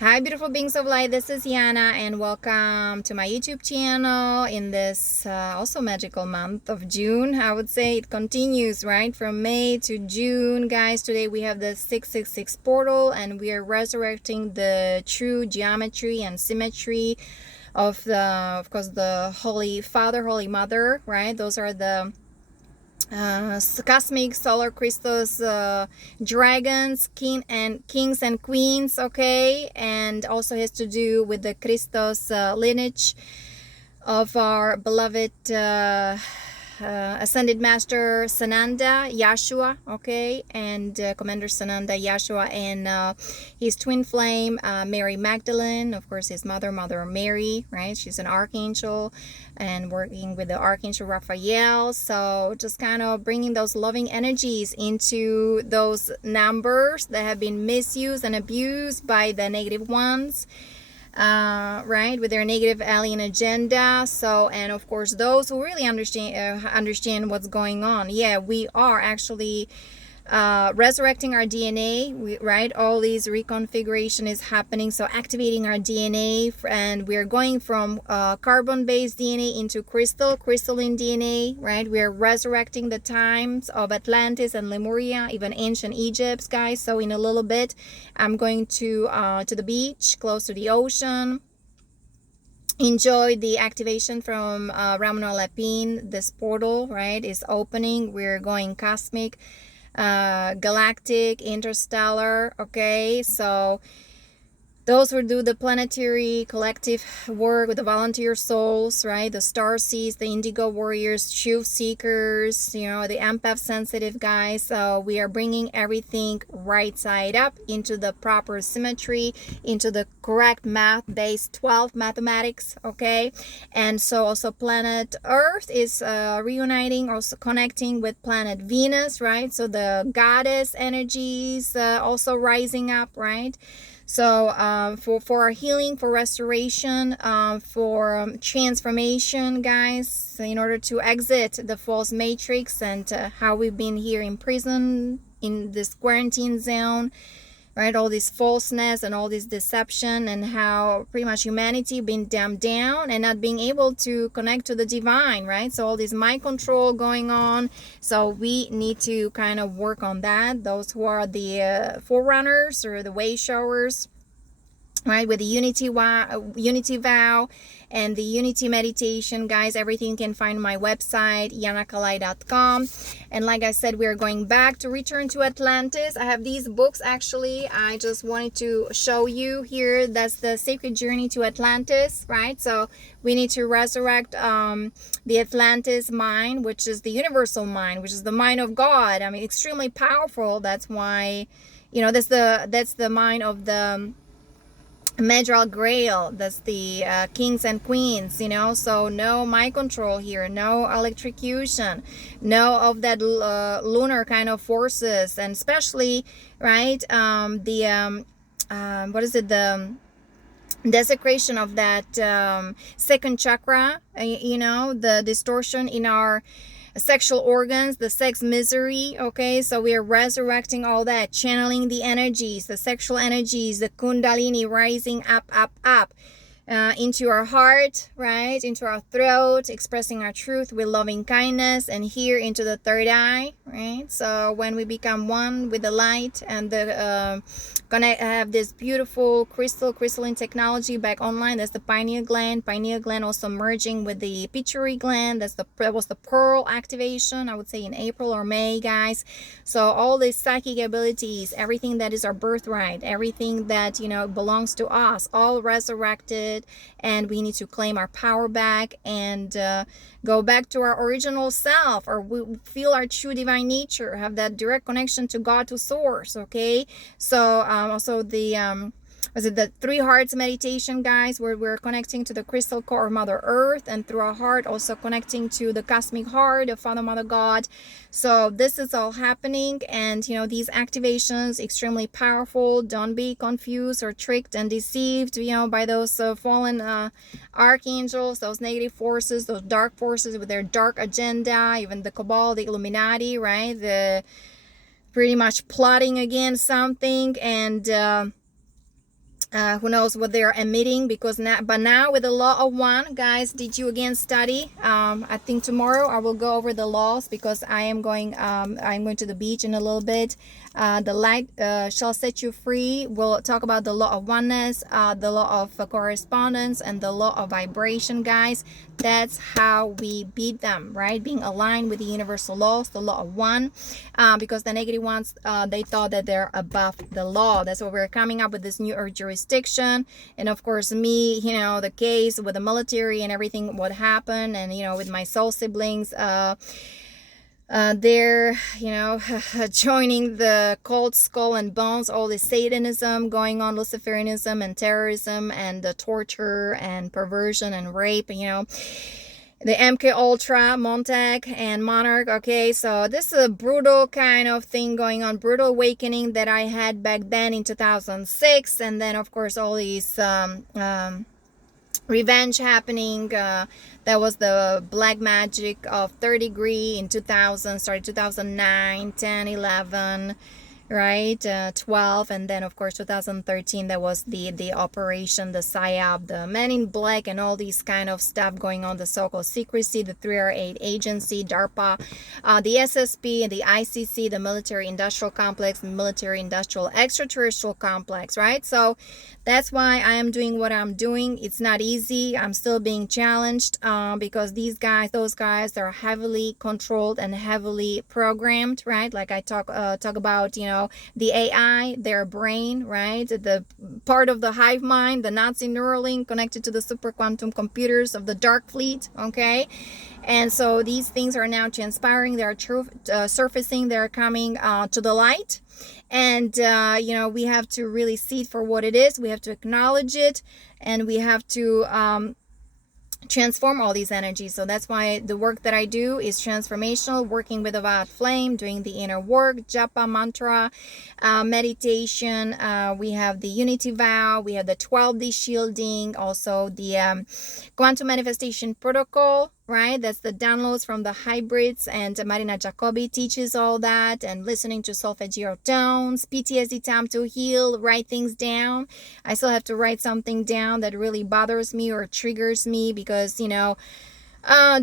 Hi, beautiful beings of light. This is Yana, and welcome to my YouTube channel in this also magical month of June. I would say it continues right from May to June, guys. Today we have the 666 portal, and we are resurrecting the true geometry and symmetry of of course, the Holy Father, Holy Mother, right? Those are the cosmic solar Christos dragons, kings and queens, okay, and also has to do with the Christos lineage of our beloved ascended master Sananda Yashua, okay, and Commander Sananda Yashua, and his twin flame Mary Magdalene, of course his mother Mary, right? She's an archangel and working with the archangel Raphael. So just kind of bringing those loving energies into those numbers that have been misused and abused by the negative ones, right, with their negative alien agenda. So, and of course those who really understand what's going on. Yeah, we are actually resurrecting our DNA, right? All these reconfiguration is happening. So activating our DNA, and we're going from carbon-based DNA into crystalline DNA, right? We're resurrecting the times of Atlantis and Lemuria, even ancient Egypt, guys. So in a little bit, I'm going to the beach, close to the ocean. Enjoy the activation from Ramana Lapin. This portal, right, is opening. We're going cosmic, galactic, interstellar, okay? So those who do the planetary collective work with the volunteer souls, right? The star seeds, the indigo warriors, truth seekers, you know, the empath sensitive guys. So we are bringing everything right side up into the proper symmetry, into the correct math-based 12 mathematics, okay? And so also planet Earth is reuniting, also connecting with planet Venus, right? So the goddess energies also rising up, right? So for our healing, for restoration, for transformation, guys, so in order to exit the false matrix and how we've been here in prison in this quarantine zone, right? All this falseness and all this deception, and how pretty much humanity been dumbed down and not being able to connect to the divine, right? So all this mind control going on. So we need to kind of work on that. Those who are the forerunners or the way showers, right, with the unity vow and the unity meditation, guys, everything you can find on my website yanakalai.com. And like I said, we're going back to return to Atlantis. I have these books, actually, I just wanted to show you here. That's the sacred journey to Atlantis, right? So we need to resurrect the Atlantis mind, which is the universal mind, which is the mind of God. I mean, extremely powerful. That's why, you know, that's the mind of the Medral Grail. That's the kings and queens, you know. So no mind control here, no electrocution, no of that lunar kind of forces, and especially, right, what is it, the desecration of that second chakra, you know, the distortion in our sexual organs, the sex misery, okay? So we are resurrecting all that, channeling the energies, the sexual energies, the kundalini rising up, into our heart, right, into our throat, expressing our truth with loving kindness, and here into the third eye, right? So when we become one with the light and the gonna have this beautiful crystalline technology back online. That's the pineal gland also merging with the pituitary gland. That was the pearl activation, I would say, in April or May, guys. So all these psychic abilities, everything that is our birthright, everything that, you know, belongs to us, all resurrected, and we need to claim our power back and go back to our original self, or we feel our true divine nature, have that direct connection to God, to source, okay? So also the was it the three hearts meditation, guys, where we're connecting to the crystal core of Mother Earth, and through our heart also connecting to the cosmic heart of Father, Mother, God. So this is all happening, and you know, these activations extremely powerful. Don't be confused or tricked and deceived, you know, by those fallen archangels, those negative forces, those dark forces with their dark agenda, even the cabal, the Illuminati, right? The pretty much plotting against something, and Who knows what they're emitting, because now with the law of one, guys, did you again study? I think tomorrow I will go over the laws, because I'm going to the beach in a little bit. The light shall set you free. We'll talk about the law of oneness, the law of correspondence, and the law of vibration, guys. That's how we beat them, right? Being aligned with the universal laws, the law of one, because the negative ones, they thought that they're above the law. That's why we're coming up with this new earth jurisdiction. And of course, me, the case with the military and everything, what happened, and with my soul siblings, they're joining the cold skull and bones, all this satanism going on, luciferianism and terrorism and the torture and perversion and rape, the MK Ultra, Montag and Monarch. Okay, so this is a brutal kind of thing going on, brutal awakening that I had back then in 2006. And then of course all these revenge happening. That was the black magic of third degree in 2000, started 2009, 10, 11, right, 12, and then of course 2013, that was the operation, the psyop, the men in black, and all these kind of stuff going on, the so-called secrecy, the 3R8 agency, DARPA, the SSP, and the ICC, the military industrial complex, the military industrial extraterrestrial complex, right? So that's why I am doing what I'm doing. It's not easy. I'm still being challenged, because those guys, they're heavily controlled and heavily programmed, right? Like I talk about, the AI, their brain, right? The part of the hive mind, the Nazi Neuralink connected to the super quantum computers of the Dark Fleet, okay? And so these things are now transpiring. They're surfacing. They're coming to the light. And, we have to really see it for what it is. We have to acknowledge it, and we have to transform all these energies. So that's why the work that I do is transformational, working with a violet flame, doing the inner work, japa, mantra, meditation. We have the unity vow, we have the 12D shielding, also the quantum manifestation protocol, right? That's the downloads from the hybrids, and Marina Jacobi teaches all that, and listening to solfeggio tones, PTSD time to heal, write things down. I still have to write something down that really bothers me or triggers me, because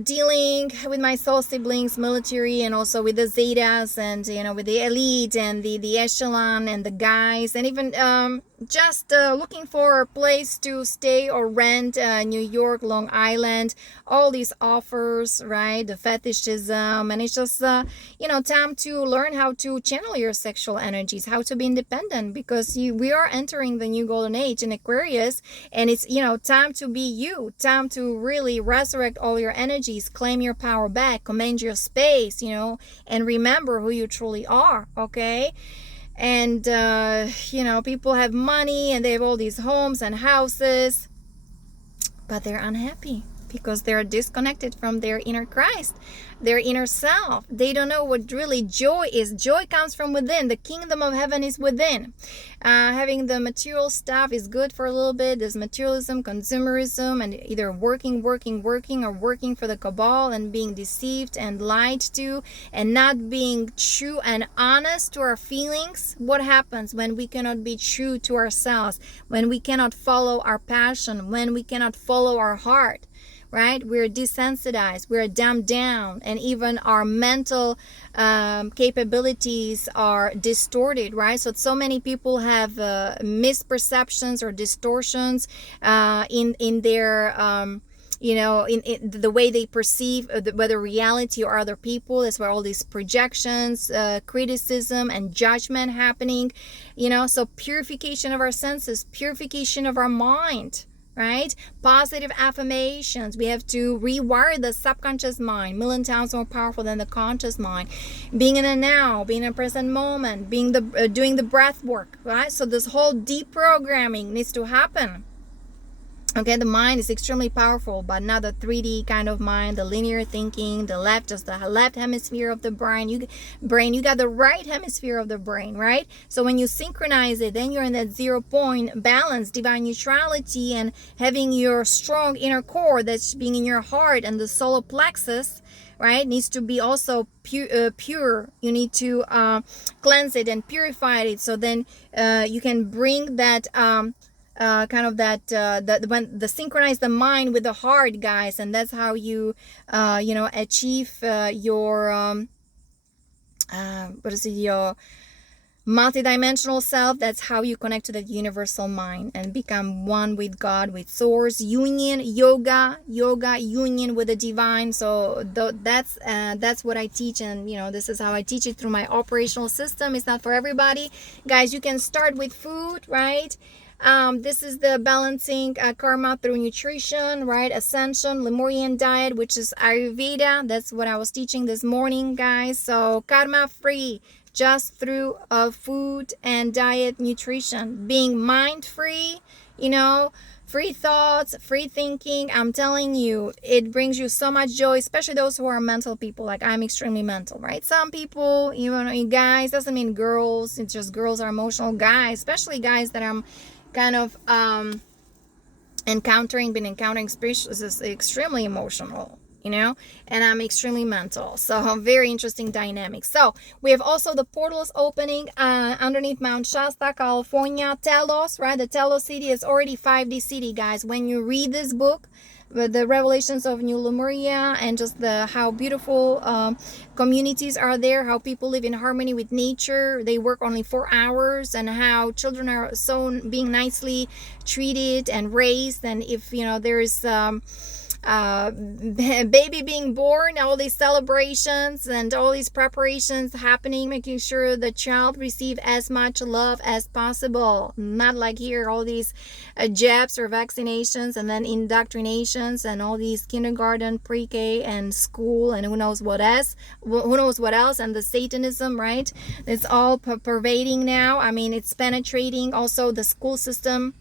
dealing with my soul siblings, military, and also with the Zetas, and with the elite and the echelon and the guys, and even just looking for a place to stay or rent, New York, Long Island, all these offers, right? The fetishism, and it's just time to learn how to channel your sexual energies, how to be independent, because we are entering the new golden age in Aquarius, and it's time to be you, time to really resurrect all your energies, claim your power back, command your space, and remember who you truly are, okay? And people have money and they have all these homes and houses, but they're unhappy because they're disconnected from their inner Christ, their inner self. They don't know what really joy is. Joy comes from within. The kingdom of heaven is within. Having the material stuff is good for a little bit. There's materialism, consumerism, and either working, or working for the cabal and being deceived and lied to, and not being true and honest to our feelings. What happens when we cannot be true to ourselves, when we cannot follow our passion, when we cannot follow our heart? Right? We're desensitized, we're dumbed down, and even our mental capabilities are distorted, right? So many people have misperceptions or distortions in their in the way they perceive whether reality or other people. That's where all these projections, criticism, and judgment happening. So purification of our senses, purification of our mind, right? Positive affirmations. We have to rewire the subconscious mind, million times more powerful than the conscious mind. Being in the now, being in a present moment, being doing the breath work, right? So this whole deprogramming needs to happen. Okay, the mind is extremely powerful, but not the 3D kind of mind, the linear thinking, the left hemisphere of the brain. You got the right hemisphere of the brain, right? So when you synchronize it, then you're in that 0 point balance, divine neutrality, and having your strong inner core that's being in your heart, and the solar plexus, right, needs to be also pure. You need to cleanse it and purify it, so then you can bring that kind of that when the synchronize the mind with the heart, guys, and that's how you achieve your what is it, your multidimensional self. That's how you connect to that universal mind and become one with God, with source, union, yoga union with the divine. So that's what I teach, and this is how I teach it through my operational system. It's not for everybody, guys. You can start with food, right? This is the balancing karma through nutrition, right? Ascension, Lemurian diet, which is Ayurveda. That's what I was teaching this morning, guys. So karma free, just through food and diet, nutrition, being mind free, free thoughts, free thinking. I'm telling you, it brings you so much joy, especially those who are mental people. Like, I'm extremely mental, right? Some people, guys, doesn't mean girls, it's just girls are emotional. Guys, especially guys that I'm kind of encountering spiritual, is extremely emotional, and I'm extremely mental. So very interesting dynamic. So we have also the portals opening underneath Mount Shasta, California. Telos, right? The Telos city is already 5D city, guys. When you read this book, the revelations of New Lemuria, and just how beautiful communities are there, how people live in harmony with nature, they work only 4 hours, and how children are so being nicely treated and raised. And if there's baby being born, all these celebrations and all these preparations happening, making sure the child receive as much love as possible. Not like here, all these jabs or vaccinations, and then indoctrinations, and all these kindergarten, pre-K, and school, and who knows what else, and the Satanism, right? It's all pervading now. I mean, it's penetrating also the school system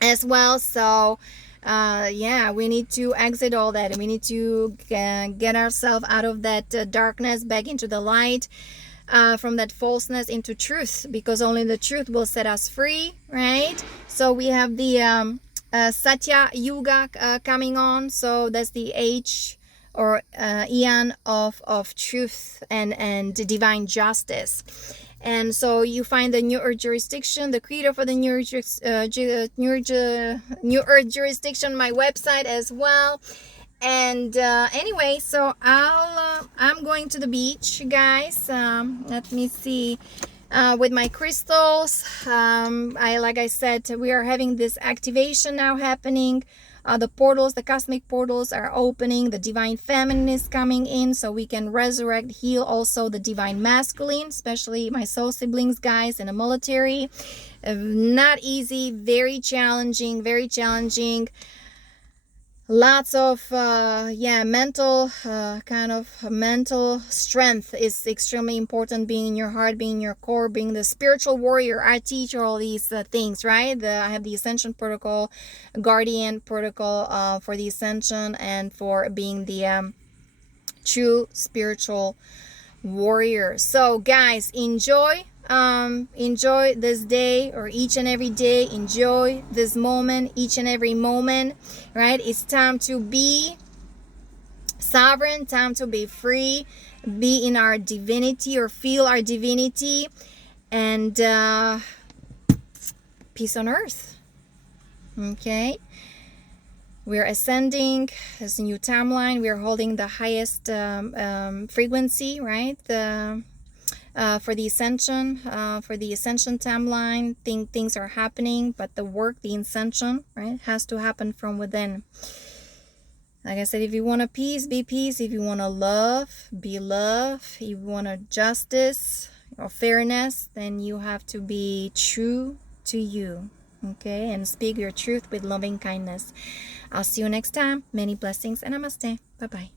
as well. So we need to exit all that, and we need to get ourselves out of that darkness, back into the light, from that falseness into truth, because only the truth will set us free, right? So we have the Satya Yuga coming on. So that's the age or eon of truth and divine justice. And so you find the New Earth jurisdiction, the creator for the New Earth jurisdiction, my website as well. And anyway, so I'm going to the beach, guys. Let me see. With my crystals, like I said, we are having this activation now happening. The portals, the cosmic portals are opening. The divine feminine is coming in, so we can resurrect, heal also the divine masculine, especially my soul siblings, guys, in the military. Not easy, very challenging. Lots of mental mental strength is extremely important. Being in your heart, being in your core, being the spiritual warrior. I teach all these things, right? I have the Ascension protocol, Guardian protocol for the Ascension, and for being the true spiritual warrior. So guys, enjoy this day, or each and every day. Enjoy this moment, each and every moment, right? It's time to be sovereign, time to be free, be in our divinity, or feel our divinity, and peace on earth. Okay, we're ascending. As a new timeline, we're holding the highest frequency, right? For the ascension timeline, things are happening, but the work, the ascension, right, has to happen from within. Like I said, if you want a peace, be peace. If you want to love, be love. If you want a justice or fairness, then you have to be true to you, okay, and speak your truth with loving kindness. I'll see you next time. Many blessings, and namaste. Bye bye.